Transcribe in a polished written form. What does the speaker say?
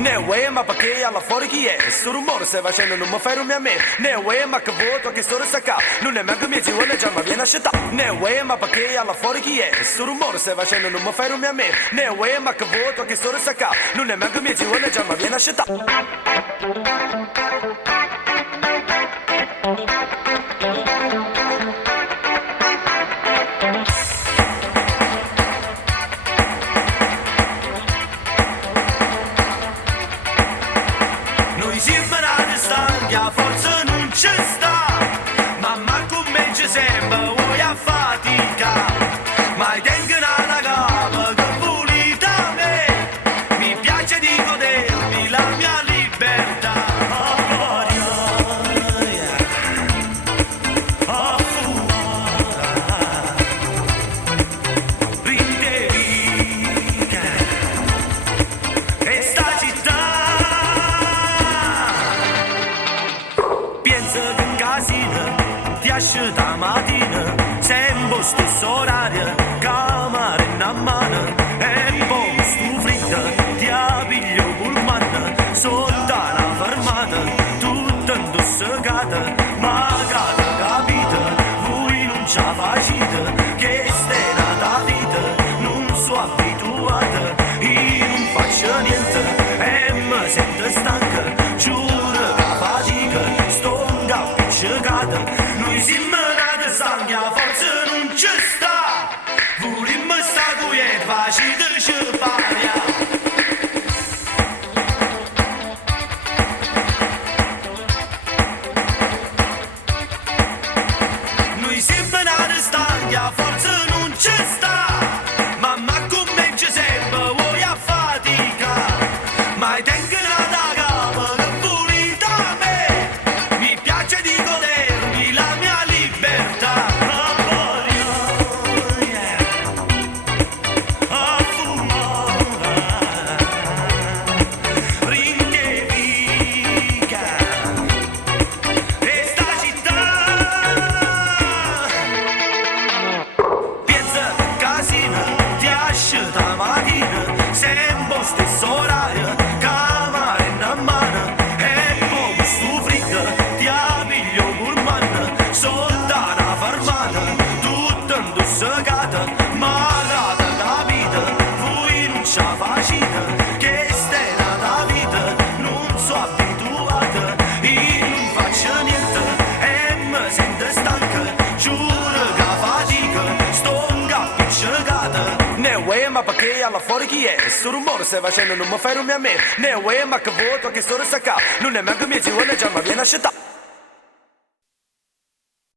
Ne uè ma perché alla fuori chi è? Sto rumore stai facendo non mi fermi a me. Ne uè ma che voto che sto sta qua. Non è manco mezzo vuole già ma viene a scettà. Ne uè ma perché alla fuori chi è? Sto rumore stai facendo non mi fermi a me. Ne uè ma che voto che sto sta qua. Non è manco mezzo vuole già ma viene a scettà. Noi siamo nati stanchi, a forza non ci sta. Mamma come ci sembra, vuoi a fatica. Ma tengono una capa che volete a me. Mi piace di godermi la mia libertà. Penso che in casino ti esce da mattina, sempre stesso orario, camera in mano, e poi sto fritto ti piglio pullman, sotto una fermata, tutto indossacata, magari capito, voi non ce la facete, che stai nata vita, non sono abituata, io non faccio niente, e mi sento stanca, giuro che fatica, noi siamo nati stanchi, a forza non ci sta. Volimmo sta quiet, facile ci pare. Noi siamo nati stanchi, a forza non ci sta. Mamma come ci sembra, vuoi a fatica. Ma tengo una capa che volete a me. Mi piace di godermi la mia libertà. A fumare, rindevica questa città. Pensa che casino ti esce da mattina, sempre stesso orario, camera in mano, e poi sto fritto ti piglio pullman, sotto una fermata, tutto indossacata, malata capita, voi non ce la facete, che stai nata vita, non sono abituata, io non faccio niente, e mi sento stanca, giuro che fatica, sto appiccicata. Ne uè ma perché alla fuori chi è? Sto rumore stai facendo non mi fermi a me. Ne uè ma che voto che sto sta qua. Non è manco mezzo vuole già ma viene a scettà.